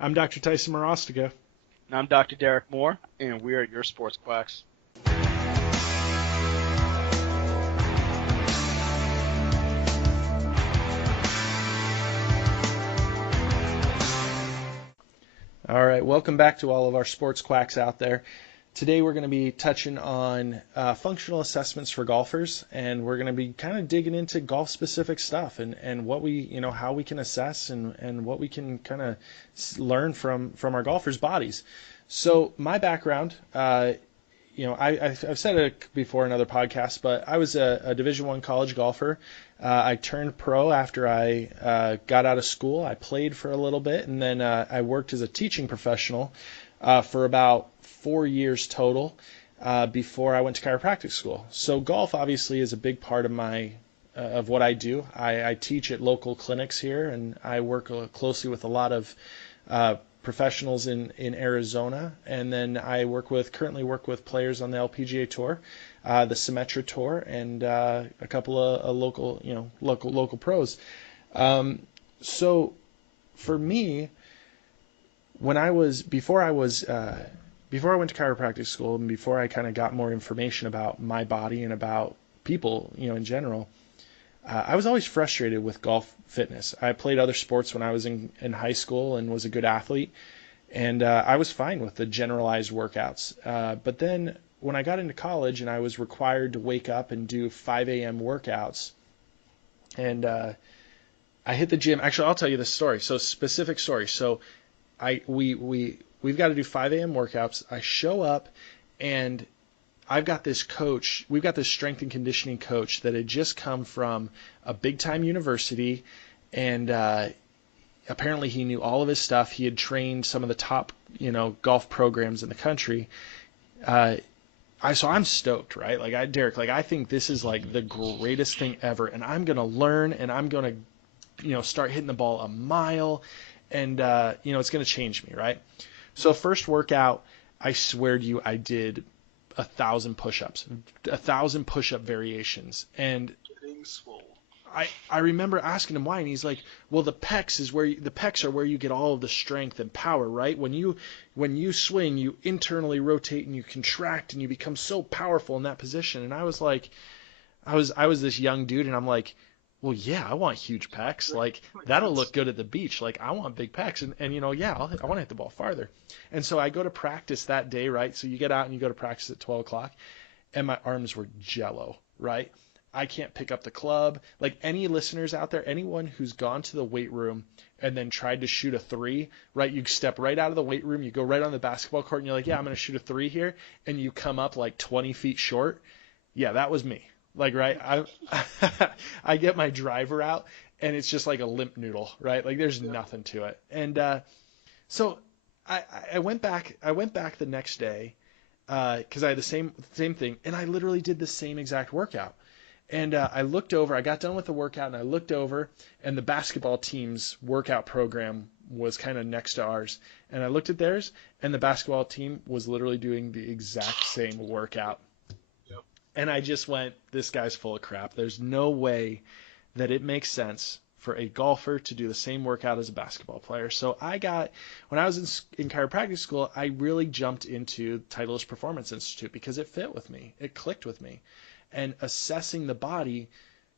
I'm Dr. Tyson Morostiga. And I'm Dr. Derek Moore, and we are your sports quacks. All right, welcome back to all of our sports quacks out there. Today we're going to be touching on functional assessments for golfers, and we're going to be kind of digging into golf-specific stuff and what how we can assess and what we can kind of learn from our golfers' bodies. So my background, I've said it before in other podcasts, but I was a Division I college golfer. I turned pro after I got out of school. I played for a little bit, and then I worked as a teaching professional for about 4 years total before I went to chiropractic school. So golf obviously is a big part of of what I do. I teach at local clinics here, and I work closely with a lot of professionals in Arizona, and then I currently work with players on the LPGA Tour, the Symetra Tour, and a couple of local pros. So for me, before I went to chiropractic school and before I kind of got more information about my body and about people, in general, I was always frustrated with golf fitness. I played other sports when I was in high school and was a good athlete, and I was fine with the generalized workouts. But then when I got into college and I was required to wake up and do 5 a.m. workouts, and I hit the gym. Actually, I'll tell you this story. So specific story. So we've got to do 5 a.m. workouts. I show up, and I've got this coach. We've got this strength and conditioning coach that had just come from a big time university, and apparently he knew all of his stuff. He had trained some of the top, golf programs in the country. So I'm stoked, right? Derek, I think this is like the greatest thing ever, and I'm gonna learn, and I'm gonna, start hitting the ball a mile, and it's gonna change me, right? So first workout, I swear to you, I did 1,000 push-ups, 1,000 push-up variations, and Getting swole. I remember asking him why, and he's like, "Well, the pecs are where you get all of the strength and power, right? When you swing, you internally rotate and you contract, and you become so powerful in that position." And I was like, I was this young dude, and I'm like, well, yeah, I want huge pecs. Like, that'll look good at the beach. Like, I want big pecs. And yeah, I want to hit the ball farther. And so I go to practice that day, right? So you get out and you go to practice at 12 o'clock, and my arms were jello, right? I can't pick up the club. Like, any listeners out there, anyone who's gone to the weight room and then tried to shoot a three, right? You step right out of the weight room, you go right on the basketball court, and you're like, yeah, I'm going to shoot a three here. And you come up like 20 feet short. Yeah, that was me. Like, right, I get my driver out, and it's just like a limp noodle, right? Like, there's nothing to it. And so I went back the next day because I had the same thing, and I literally did the same exact workout. And I looked over, I got done with the workout, and I looked over, and the basketball team's workout program was kind of next to ours. And I looked at theirs, and the basketball team was literally doing the exact same workout. And I just went, this guy's full of crap. There's no way that it makes sense for a golfer to do the same workout as a basketball player. So when I was in chiropractic school, I really jumped into Titleist Performance Institute because it fit with me. It clicked with me. And assessing the body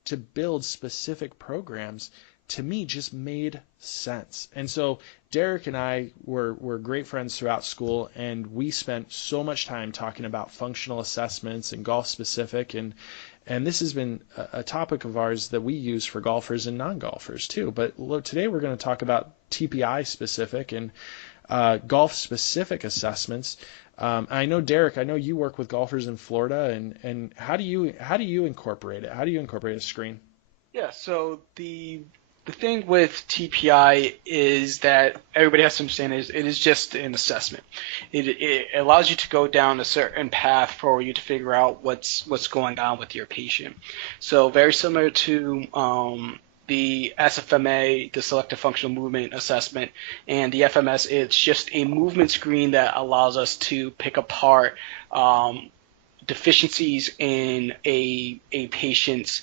to build specific programs, to me, just made sense. And so Derek and I were great friends throughout school, and we spent so much time talking about functional assessments and golf specific, and this has been a topic of ours that we use for golfers and non-golfers too. But today we're going to talk about TPI specific and golf specific assessments. I know, Derek, I know you work with golfers in Florida, and how do you incorporate it? How do you incorporate a screen? Yeah, so the thing with TPI is that everybody has to understand is it is just an assessment. It allows you to go down a certain path for you to figure out what's going on with your patient. So very similar to the SFMA, the Selective Functional Movement Assessment, and the FMS, it's just a movement screen that allows us to pick apart deficiencies in a patient's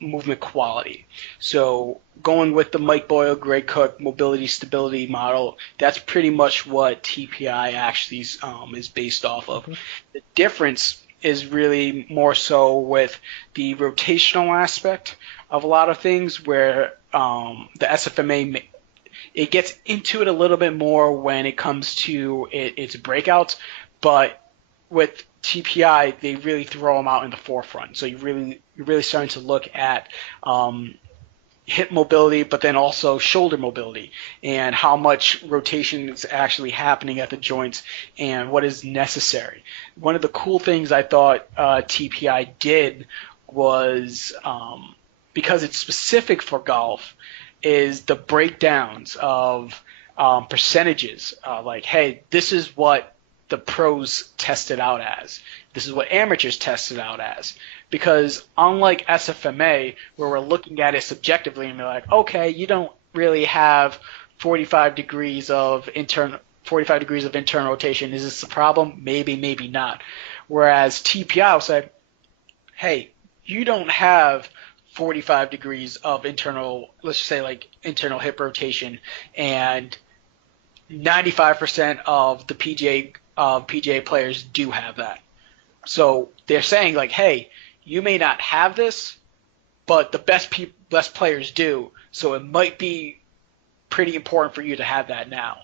movement quality. So going with the Mike Boyle, Greg Cook mobility stability model, that's pretty much what TPI actually is based off of. Mhm. The difference is really more so with the rotational aspect of a lot of things, where the SFMA it gets into it a little bit more when it comes to its breakouts, but with TPI, they really throw them out in the forefront. So you're really starting to look at hip mobility, but then also shoulder mobility and how much rotation is actually happening at the joints and what is necessary. One of the cool things I thought TPI did was because it's specific for golf, is the breakdowns of percentages. Like, hey, this is what the pros tested out as. This is what amateurs tested out as. Because unlike SFMA, where we're looking at it subjectively and we're like, okay, you don't really have 45 degrees of internal rotation. Is this a problem? Maybe, maybe not. Whereas TPI will say, hey, you don't have 45 degrees of internal, let's just say like internal hip rotation, and 95% of the PGA players do have that. So they're saying like, hey, you may not have this, but the best players do. So it might be pretty important for you to have that now.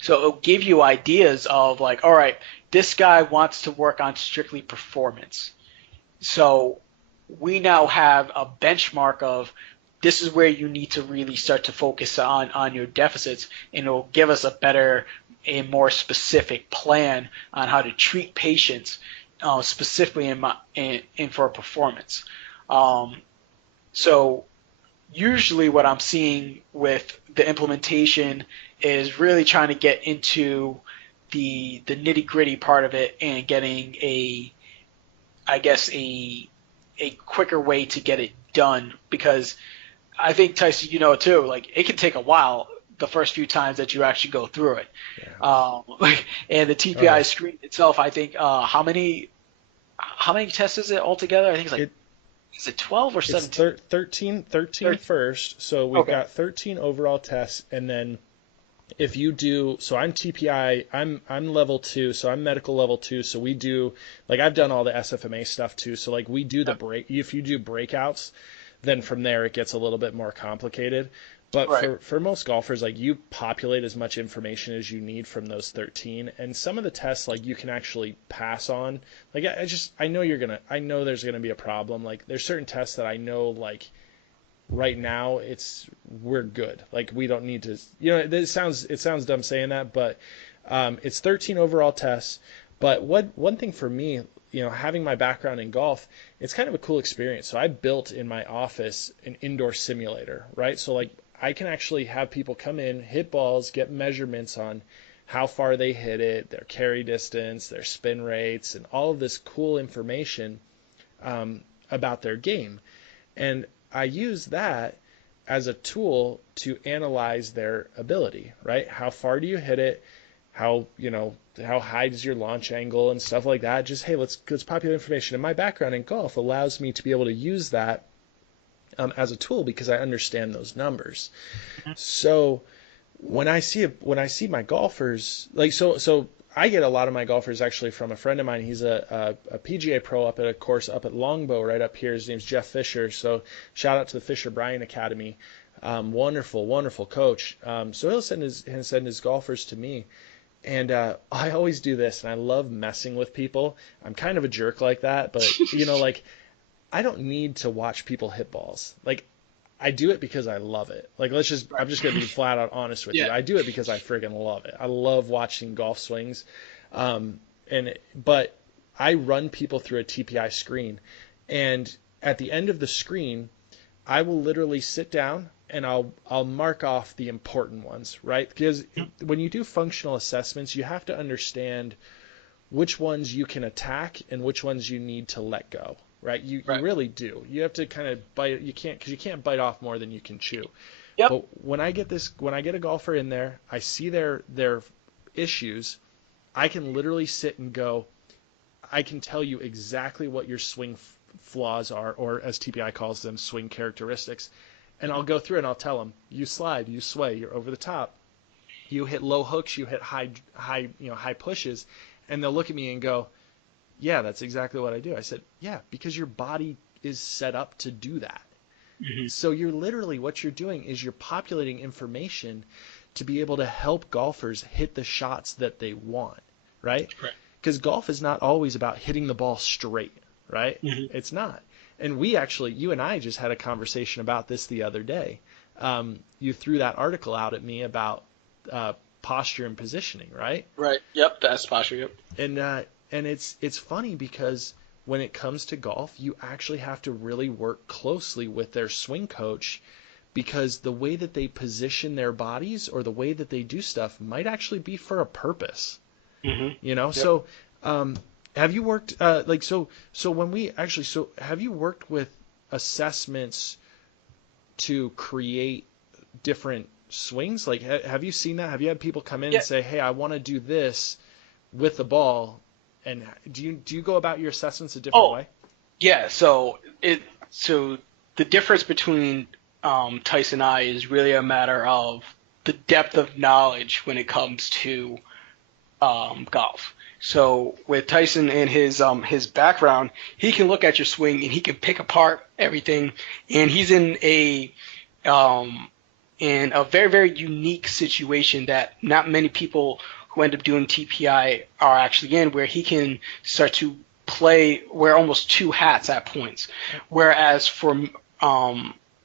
So it'll give you ideas of like, all right, this guy wants to work on strictly performance. So we now have a benchmark of this is where you need to really start to focus on your deficits, and it will give us a more specific plan on how to treat patients specifically in for performance. So usually what I'm seeing with the implementation is really trying to get into the nitty gritty part of it and getting a quicker way to get it done, because I think, Tyson, you know too, like it can take a while the first few times that you actually go through it. Yeah. And the TPI screen itself, I think, how many tests is it altogether? I think it's like, is it 12 or 17? It's 13 first. So we've got 13 overall tests, and then if you do, so I'm TPI, I'm level 2, so I'm medical level 2. So we do, like I've done all the SFMA stuff too. So like we do if you do breakouts, then from there it gets a little bit more complicated. But for most golfers, like you populate as much information as you need from those 13, and some of the tests like you can actually pass on. Like I know there's gonna be a problem. Like there's certain tests that I know like right now we're good. Like we don't need to, it sounds dumb saying that, but it's 13 overall tests. But one thing for me, having my background in golf, it's kind of a cool experience. So I built in my office an indoor simulator, right? So like I can actually have people come in, hit balls, get measurements on how far they hit it, their carry distance, their spin rates, and all of this cool information about their game. And I use that as a tool to analyze their ability, right? How far do you hit it? How high is your launch angle and stuff like that? Just, hey, let's populate information. And my background in golf allows me to be able to use that as a tool because I understand those numbers. So when I see my golfers, like, so I get a lot of my golfers actually from a friend of mine. He's a PGA pro up at a course up at Longbow right up here. His name's Jeff Fisher. So shout out to the Fisher Bryan Academy. Wonderful coach. So he'll send his golfers to me. And I always do this, and I love messing with people. I'm kind of a jerk like that, but like I don't need to watch people hit balls. Like I do it because I love it. Like I'm just gonna be flat out honest with you. I do it because I friggin' love it. I love watching golf swings. But I run people through a TPI screen, and at the end of the screen, I will literally sit down and I'll mark off the important ones, right? Because when you do functional assessments, you have to understand which ones you can attack and which ones you need to let go. Right, you really do. You have to kind of bite. You can't bite off more than you can chew. Yep. But when I get a golfer in there, I see their issues. I can literally sit and go. I can tell you exactly what your swing flaws are, or as TPI calls them, swing characteristics. And I'll go through and I'll tell them, you slide, you sway, you're over the top, you hit low hooks, you hit high pushes, and they'll look at me and go, yeah, that's exactly what I do. I said, yeah, because your body is set up to do that. Mm-hmm. So you're literally, what you're doing is you're populating information to be able to help golfers hit the shots that they want, right? Because golf is not always about hitting the ball straight, right? Mm-hmm. It's not. And we actually, you and I just had a conversation about this the other day. You threw that article out at me about posture and positioning, right? Right. Yep. That's posture. Yep. And it's funny because when it comes to golf, you actually have to really work closely with their swing coach, because the way that they position their bodies or the way that they do stuff might actually be for a purpose. Mm-hmm. You know, yep. So have you worked have you worked with assessments to create different swings? Like, have you seen that? Have you had people come in and say, hey, I want to do this with the ball? And do you go about your assessments a different way? Yeah. So the difference between Tyson and I is really a matter of the depth of knowledge when it comes to golf. So with Tyson and his background, he can look at your swing and he can pick apart everything. And he's in a very, very unique situation that not many people who end up doing TPI are actually in, where he can start to wear almost two hats at points. Whereas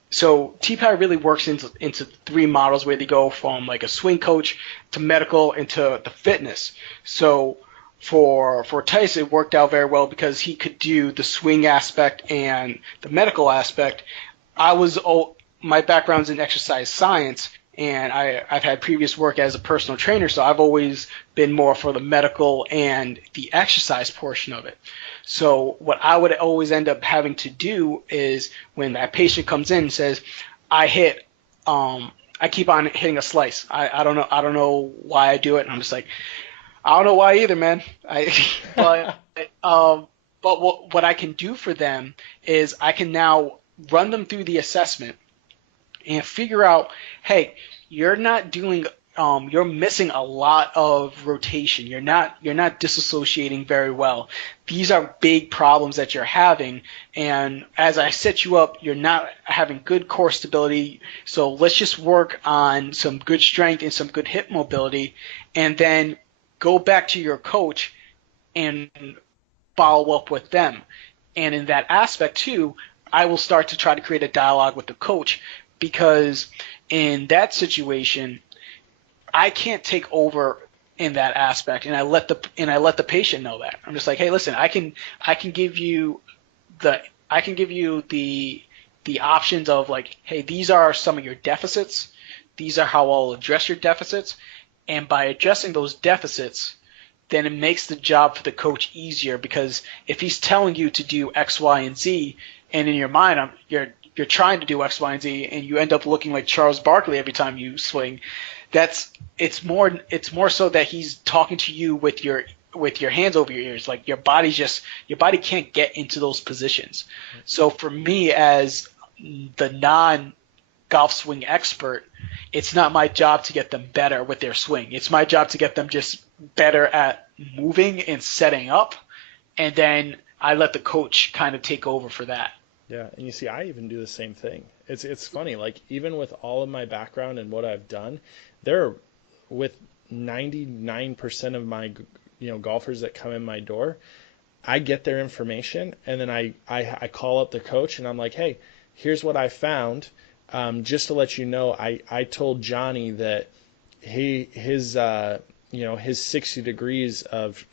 so TPI really works into three models, where they go from like a swing coach to medical into the fitness. So for Tyson, it worked out very well because he could do the swing aspect and the medical aspect. My background's in exercise science, and I've had previous work as a personal trainer, so I've always been more for the medical and the exercise portion of it. So what I would always end up having to do is, when that patient comes in and says, I keep on hitting a slice. I don't know why I do it. And I'm just like, I don't know why either, man. But what I can do for them is I can now run them through the assessment and figure out, hey, you're missing a lot of rotation. You're not disassociating very well. These are big problems that you're having, and as I set you up, you're not having good core stability. So let's just work on some good strength and some good hip mobility, and then go back to your coach and follow up with them. And in that aspect too, I will start to try to create a dialogue with the coach, because in that situation, I can't take over in that aspect, and I let the patient know that. I'm just like, hey, listen, I can give you the options of like, hey, these are some of your deficits. These are how I'll address your deficits, and by addressing those deficits, then it makes the job for the coach easier, because if he's telling you to do X, Y, and Z, and in your mind you're trying to do X, Y, and Z, and you end up looking like Charles Barkley every time you swing, it's more so that he's talking to you with your hands over your ears. Like your body can't get into those positions. So for me, as the non-golf swing expert, it's not my job to get them better with their swing. It's my job to get them just better at moving and setting up, and then I let the coach kind of take over for that. Yeah, and you see, I even do the same thing. It's funny, like even with all of my background and what I've done, with 99% of my golfers that come in my door, I get their information, and then I call up the coach and I'm like, hey, here's what I found. Just to let you know, I told Johnny that his 60 degrees of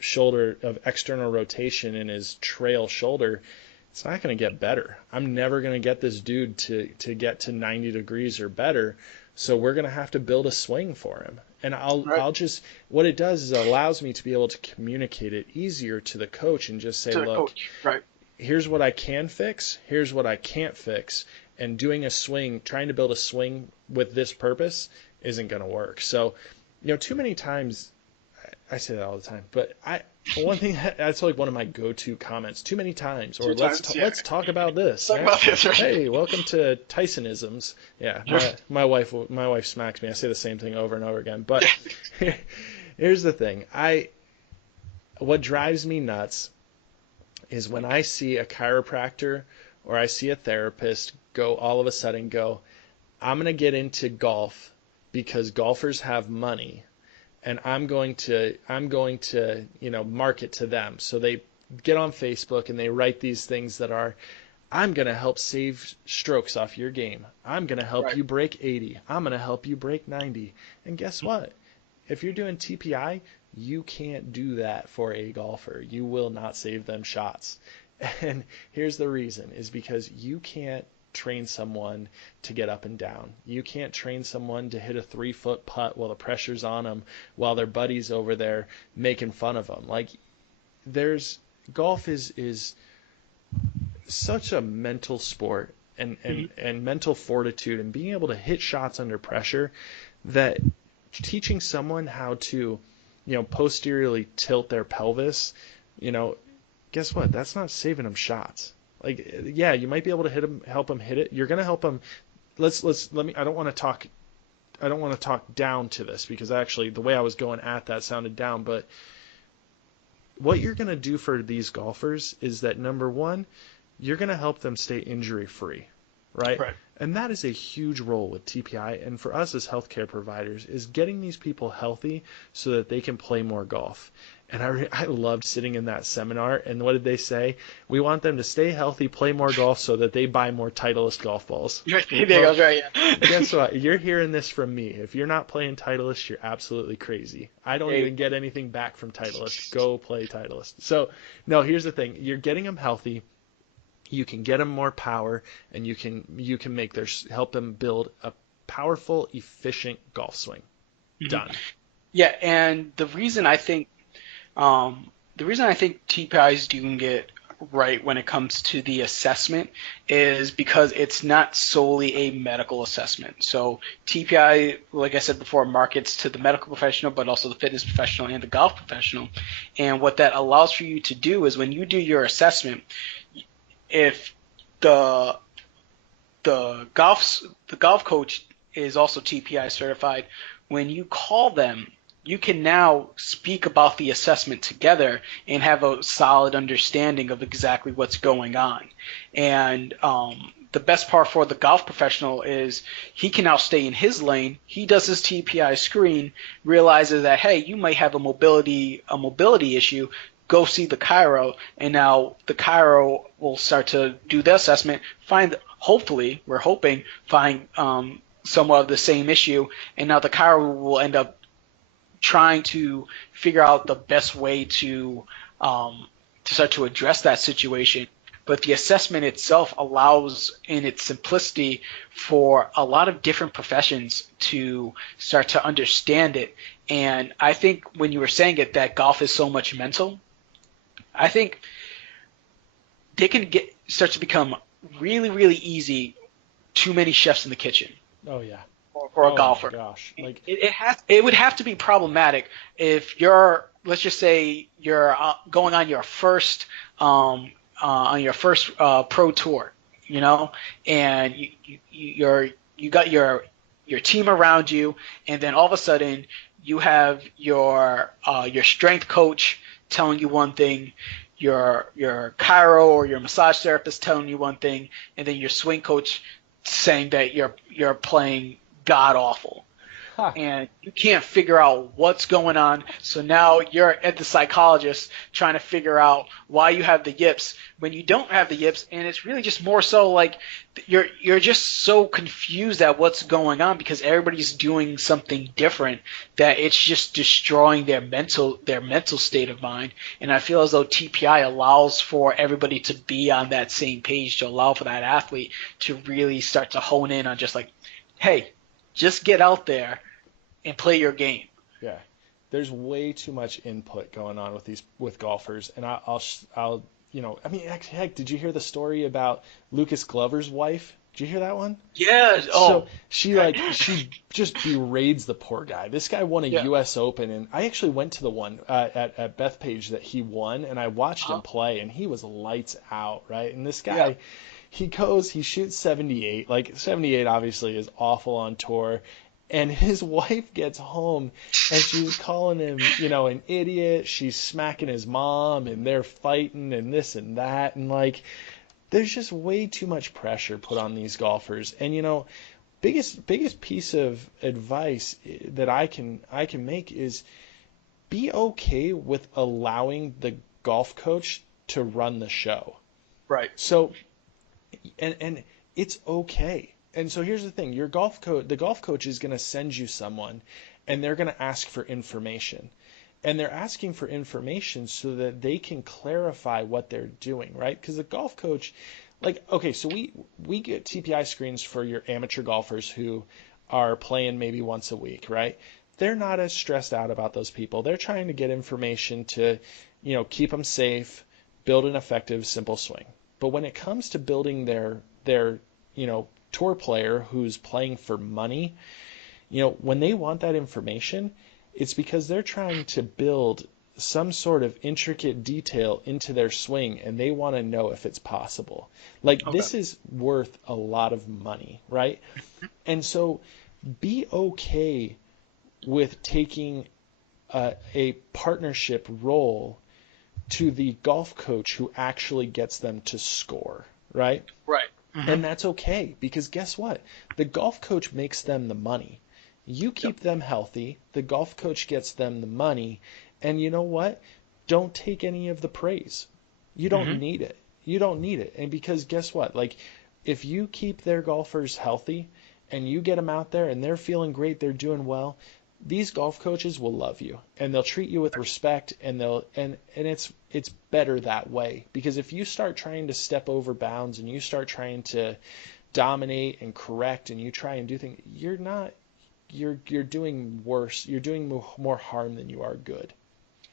external rotation in his trail shoulder, it's not going to get better. I'm never going to get this dude to get to 90 degrees or better. So we're going to have to build a swing for him. And I'll just, what it does is it allows me to be able to communicate it easier to the coach and just say, look, here's what I can fix. Here's what I can't fix. And doing a swing, trying to build a swing with this purpose isn't going to work. So, too many times I say that all the time, but one thing that's like one of my go-to comments too many times, or let's talk about this. Talk about this, right? Hey, welcome to Tysonisms. Yeah, my wife smacks me. I say the same thing over and over again. But here's the thing. What drives me nuts is when I see a chiropractor or I see a therapist all of a sudden go, I'm going to get into golf because golfers have money. And I'm going to, market to them. So they get on Facebook and they write these things that are, I'm going to help save strokes off your game. I'm going to help you break 80. I'm going to help you break 90. And guess what? If you're doing TPI, you can't do that for a golfer. You will not save them shots. And here's the reason, is because you can't train someone to get up and down. You can't train someone to hit a 3-foot putt while the pressure's on them, while their buddy's over there making fun of them. Like, golf is such a mental sport and mental fortitude and being able to hit shots under pressure that teaching someone how to, posteriorly tilt their pelvis, guess what? That's not saving them shots. Like, yeah, you might be able to help them hit it. You're going to help them. I don't want to talk down to this, because actually the way I was going at that sounded down. But what you're going to do for these golfers is that, number one, you're going to help them stay injury free, right? And that is a huge role with TPI. And for us as healthcare providers, is getting these people healthy so that they can play more golf. And I loved sitting in that seminar. And what did they say? We want them to stay healthy, play more golf so that they buy more Titleist golf balls. There goes, right, yeah. Guess what? You're hearing this from me. If you're not playing Titleist, you're absolutely crazy. I don't even get anything back from Titleist. Go play Titleist. So, no, here's the thing. You're getting them healthy. You can get them more power, and you can help them build a powerful, efficient golf swing. Done. Yeah, and the reason I think TPI is doing it right when it comes to the assessment is because it's not solely a medical assessment. So TPI, like I said before, markets to the medical professional, but also the fitness professional and the golf professional. And what that allows for you to do is when you do your assessment, if the golf coach is also TPI certified, when you call them, you can now speak about the assessment together and have a solid understanding of exactly what's going on. And the best part for the golf professional is he can now stay in his lane. He does his TPI screen, realizes that, hey, you might have a mobility issue. Go see the chiro, and now the chiro will start to do the assessment, we're hoping, find somewhat of the same issue, and now the chiro will end up trying to figure out the best way to start to address that situation. But the assessment itself allows, in its simplicity, for a lot of different professions to start to understand it. And I think when you were saying it, that golf is so much mental, I think they can start to become really, really easy too many chefs in the kitchen. Oh yeah. For a golfer. My gosh. Like it would have to be problematic if let's just say you're going on your first pro tour, and you got your team around you, and then all of a sudden you have your strength coach telling you one thing, your chiro or your massage therapist telling you one thing, and then your swing coach saying that you're playing god awful. And you can't figure out what's going on. So now you're at the psychologist trying to figure out why you have the yips when you don't have the yips, and it's really just more so like you're just so confused at what's going on because everybody's doing something different that it's just destroying their mental state of mind. And I feel as though TPI allows for everybody to be on that same page, to allow for that athlete to really start to hone in on just like, hey, just get out there and play your game. Yeah, there's way too much input going on with golfers, and I'll heck, did you hear the story about Lucas Glover's wife Did you hear that one? Yeah. So Oh. she just berades the poor guy. This guy won a Yeah. U.S. Open, and I actually went to the one at Bethpage that he won, and I watched him Uh-huh. play, and he was lights out, right? And this Yeah. guy, he shoots 78. Like 78 obviously is awful on tour. And his wife gets home and she's calling him, an idiot. She's smacking his mom and they're fighting and this and that. And like, there's just way too much pressure put on these golfers. And biggest piece of advice that I can make is be okay with allowing the golf coach to run the show. Right. So and it's okay. And so here's the thing, the golf coach is going to send you someone and they're going to ask for information. And they're asking for information so that they can clarify what they're doing, right? Because the golf coach, like, okay, so we get TPI screens for your amateur golfers who are playing maybe once a week, right? They're not as stressed out about those people. They're trying to get information to, keep them safe, build an effective, simple swing. But when it comes to building their tour player who's playing for money, when they want that information, it's because they're trying to build some sort of intricate detail into their swing and they want to know if it's possible. Like Okay. this is worth a lot of money, right? And so be okay with taking a partnership role to the golf coach who actually gets them to score, right? Right. Hmm. And that's okay because guess what? The golf coach makes them the money. You Yep. keep them healthy, the golf coach gets them the money, and you know what? Don't take any of the praise. You don't Hmm. need it. You don't need it. And because guess what? Like if you keep their golfers healthy and you get them out there and they're feeling great, they're doing well, these golf coaches will love you and they'll treat you with respect and it's better that way because if you start trying to step over bounds and you start trying to dominate and correct and you try and do things you're doing worse. You're doing more harm than you are good.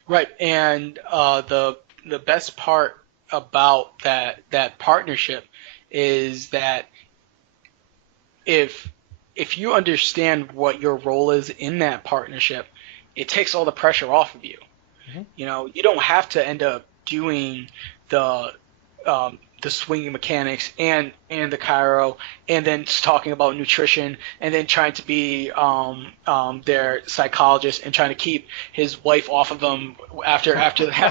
Right. And the best part about that partnership is that if if you understand what your role is in that partnership, it takes all the pressure off of you. Hmm. You don't have to end up doing the the swinging mechanics and the Cairo, and then just talking about nutrition, and then trying to be their psychologist and trying to keep his wife off of them after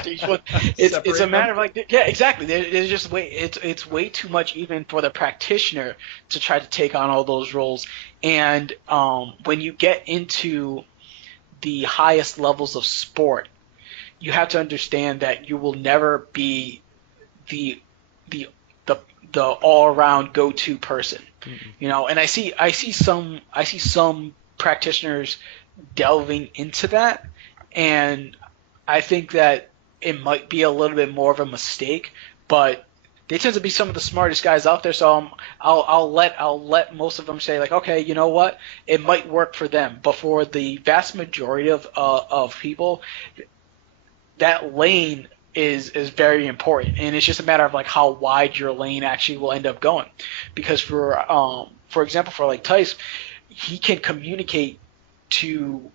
each one. It's a Separate matter them. of like, yeah, exactly. There's just way it's way too much even for the practitioner to try to take on all those roles. And when you get into the highest levels of sport, you have to understand that you will never be the the the all around go to person. Mm-mm. And I see some practitioners delving into that, and I think that it might be a little bit more of a mistake, but they tend to be some of the smartest guys out there. So I'll let most of them say like, okay, you know what, it might work for them, but for the vast majority of people, that lane is very important, and it's just a matter of like how wide your lane actually will end up going. Because for example, for like Tice, he can communicate to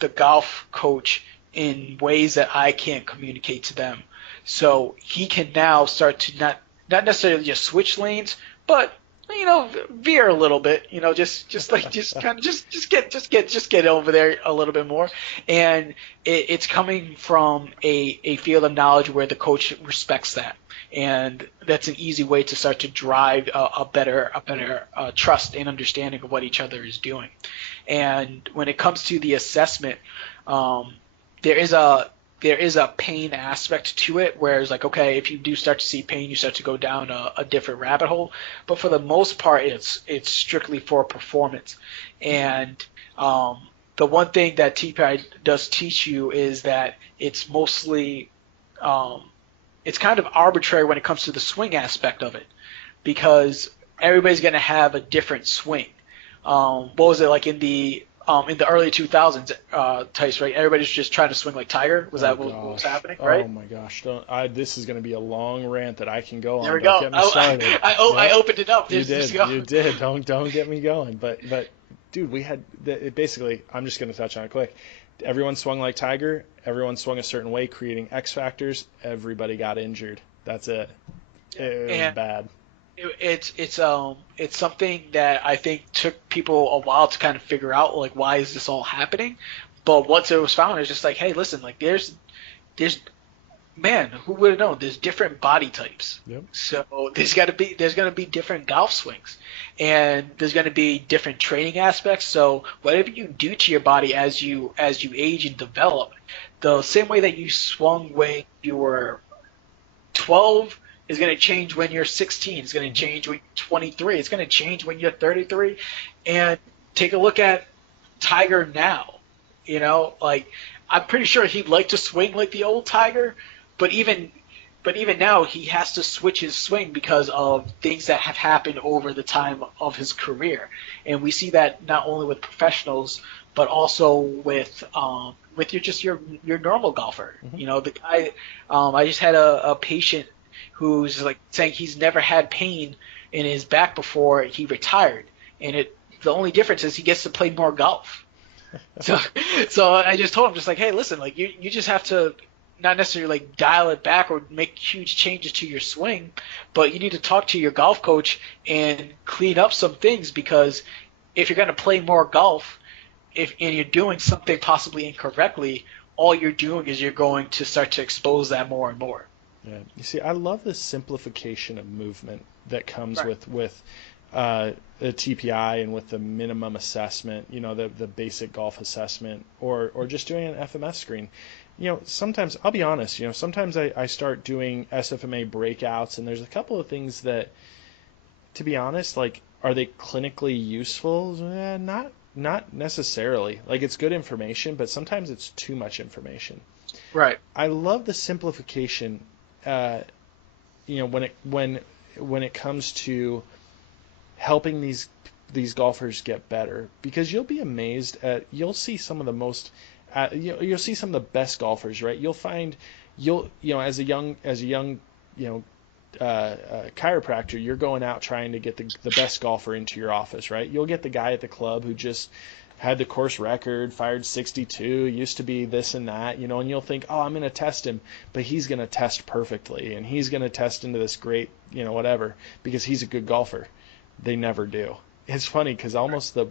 the golf coach in ways that I can't communicate to them. So he can now start to not necessarily just switch lanes, but veer a little bit, just get over there a little bit more. And it's coming from a field of knowledge where the coach respects that, and that's an easy way to start to drive a better trust and understanding of what each other is doing. And when it comes to the assessment, there is a pain aspect to it, where it's like, okay, if you do start to see pain, you start to go down a different rabbit hole. But for the most part, it's strictly for performance. And the one thing that TPI does teach you is that it's mostly it's kind of arbitrary when it comes to the swing aspect of it, because everybody's going to have a different swing. What was it like in the in the early 2000s, Tice, right? Everybody's just trying to swing like Tiger. Was Oh that what was gosh. happening, Oh right? my gosh. This is going to be a long rant that I can go There on. we Don't go. get me started. I Yep. opened it up. You Just did. go. You did. Don't get me going. But dude, we had basically. I'm just going to touch on it quick. Everyone swung like Tiger. Everyone swung a certain way, creating X factors. Everybody got injured. That's it. It was And bad. it's something that I think took people a while to kind of figure out, like, why is this all happening? But once it was found, it's just like, hey, listen, like there's man, who would have known? There's different body types. Yep. So there's gonna be different golf swings, and there's gonna be different training aspects. So whatever you do to your body as you age and develop, the same way that you swung when you were 12 is going to change when you're 16. It's going to change when you're 23. It's going to change when you're 33. And take a look at Tiger now. You know, like, I'm pretty sure he'd like to swing like the old Tiger, but even now he has to switch his swing because of things that have happened over the time of his career. And we see that not only with professionals, but also with your normal golfer. Mm-hmm. You know, the guy. I just had a patient who's like saying he's never had pain in his back before he retired, and the only difference is he gets to play more golf. So I just told him, just like, hey, listen, like you just have to not necessarily like dial it back or make huge changes to your swing, but you need to talk to your golf coach and clean up some things, because if you're going to play more golf, and you're doing something possibly incorrectly, all you're doing is you're going to start to expose that more and more. Yeah. You see, I love the simplification of movement that comes Right. with the TPI and with the minimum assessment, you know, the basic golf assessment, or just doing an FMS screen. You know, sometimes, I'll be honest, you know, sometimes I start doing SFMA breakouts, and there's a couple of things that, to be honest, like, are they clinically useful? Not necessarily. Like, it's good information, but sometimes it's too much information. Right. I love the simplification. You know, when it comes to helping these golfers get better, because you'll be amazed you'll see some of the most you'll see some of the best golfers, right? You'll find you know, as a young chiropractor, you're going out trying to get the best golfer into your office, right? You'll get the guy at the club who just had the course record, fired 62, used to be this and that, you know, and you'll think, oh, I'm going to test him, but he's going to test perfectly, and he's going to test into this great, you know, whatever, because he's a good golfer. They never do. It's funny because almost the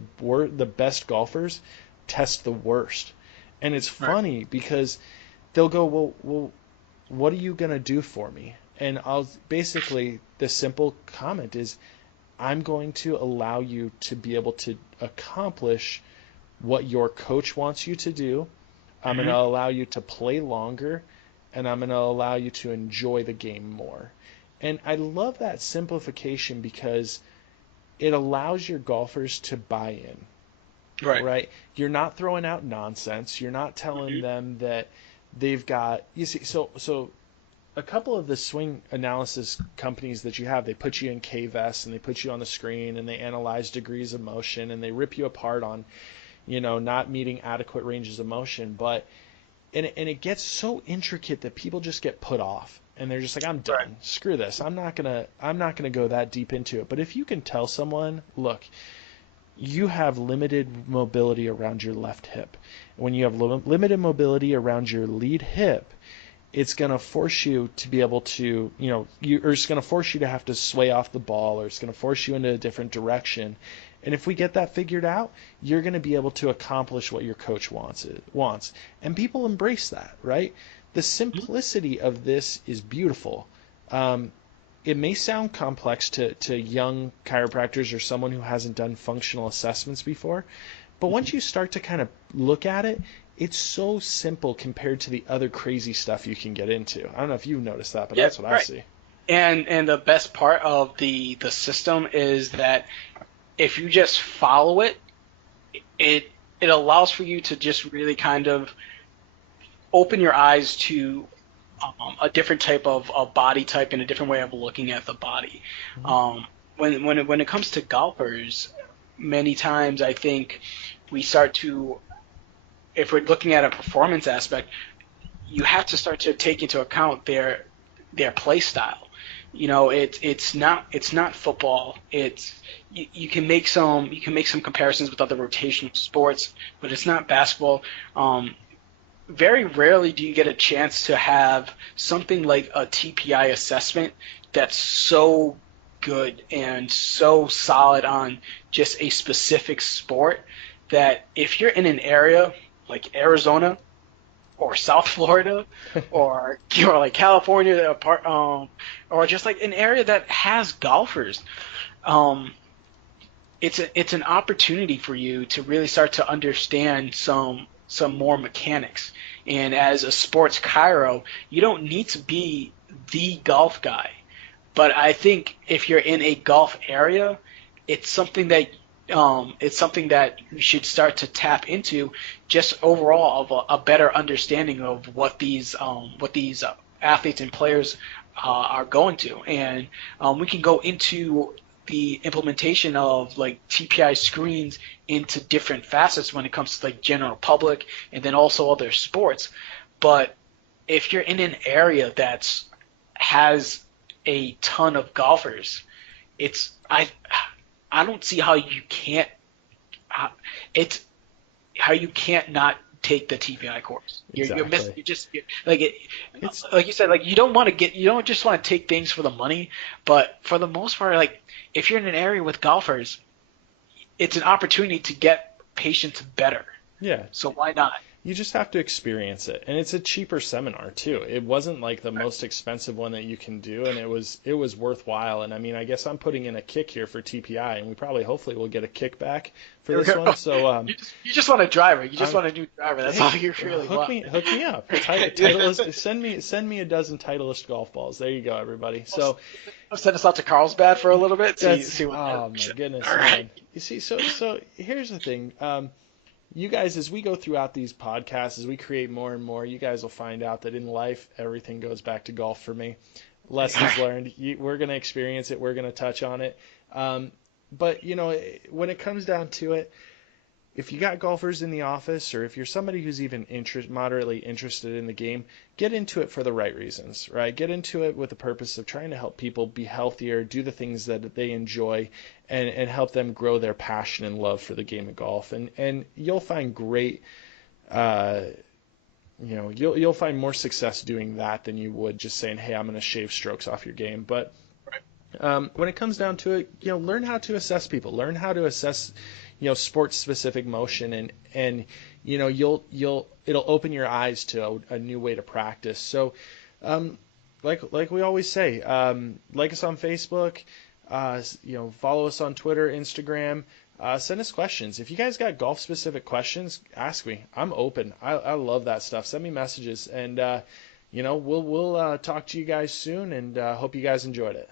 best golfers test the worst. And it's funny because they'll go, well, what are you going to do for me? And basically, the simple comment is, I'm going to allow you to be able to accomplish what your coach wants you to do. I'm going to allow you to play longer, and I'm going to allow you to enjoy the game more. And I love that simplification because it allows your golfers to buy in. Right? You're not throwing out nonsense. You're not telling them that they've got, you see, so a couple of the swing analysis companies that you have, they put you in K-Vest and they put you on the screen and they analyze degrees of motion and they rip you apart on, you know, not meeting adequate ranges of motion. But and it gets so intricate that people just get put off and they're just like, I'm done. Right. Screw this. I'm not gonna go that deep into it. But if you can tell someone, look, you have limited mobility around your left hip. When you have limited mobility around your lead hip, it's going to force you to be able to, you know, or it's going to force you to have to sway off the ball, or it's going to force you into a different direction. And if we get that figured out, you're going to be able to accomplish what your coach wants. And people embrace that, right? The simplicity of this is beautiful. It may sound complex to young chiropractors or someone who hasn't done functional assessments before, but once you start to kind of look at it, it's so simple compared to the other crazy stuff you can get into. I don't know if you've noticed that, but that's what I see. And the best part of the system is that if you just follow it, it allows for you to just really kind of open your eyes to a different type of body type and a different way of looking at the body. When it comes to golfers, many times I think we start to, if we're looking at a performance aspect, you have to start to take into account their play style. It's not football. You can make some comparisons with other rotational sports, but it's not basketball. Very rarely do you get a chance to have something like a TPI assessment that's so good and so solid on just a specific sport that if you're in an area like Arizona or South Florida or like California or just like an area that has golfers, um, it's an opportunity for you to really start to understand some more mechanics. And as a sports chiro, you don't need to be the golf guy. But I think if you're in a golf area, it's something that you should start to tap into, just overall of a better understanding of what these athletes and players are going to. And we can go into the implementation of like TPI screens into different facets when it comes to like general public and then also other sports. But if you're in an area that has a ton of golfers, it's I don't see how you can't it's how you can't not take the TPI course. You're missing. Like you said, like you don't just want to take things for the money, but for the most part, like if you're in an area with golfers, it's an opportunity to get patients better. Yeah. So why not? You just have to experience it, and it's a cheaper seminar too. It wasn't like the most expensive one that you can do, and it was worthwhile. And I mean, I guess I'm putting in a kick here for TPI, and we probably hopefully will get a kickback for this one. So you just want a driver. You just want a new driver. That's all you really want. Hook me up. Titleist, send me a dozen Titleist golf balls. There you go, everybody. So I'll send us out to Carlsbad for a little bit. See what oh my goodness, man. Right. You see, so here's the thing. You guys, as we go throughout these podcasts, as we create more and more, you guys will find out that in life, everything goes back to golf for me. Lessons learned. We're going to experience it. We're going to touch on it. But, when it comes down to it, if you got golfers in the office, or if you're somebody who's even moderately interested in the game, get into it for the right reasons, right? Get into it with the purpose of trying to help people be healthier, do the things that they enjoy, and help them grow their passion and love for the game of golf. And you'll find great, you'll find more success doing that than you would just saying, hey, I'm going to shave strokes off your game. But when it comes down to it, learn how to assess people, learn how to assess sports specific motion, and it'll open your eyes to a new way to practice. So like we always say, like us on Facebook, follow us on Twitter, Instagram, send us questions. If you guys got golf specific questions, ask me. I'm open. I love that stuff. Send me messages, and we'll talk to you guys soon, and hope you guys enjoyed it.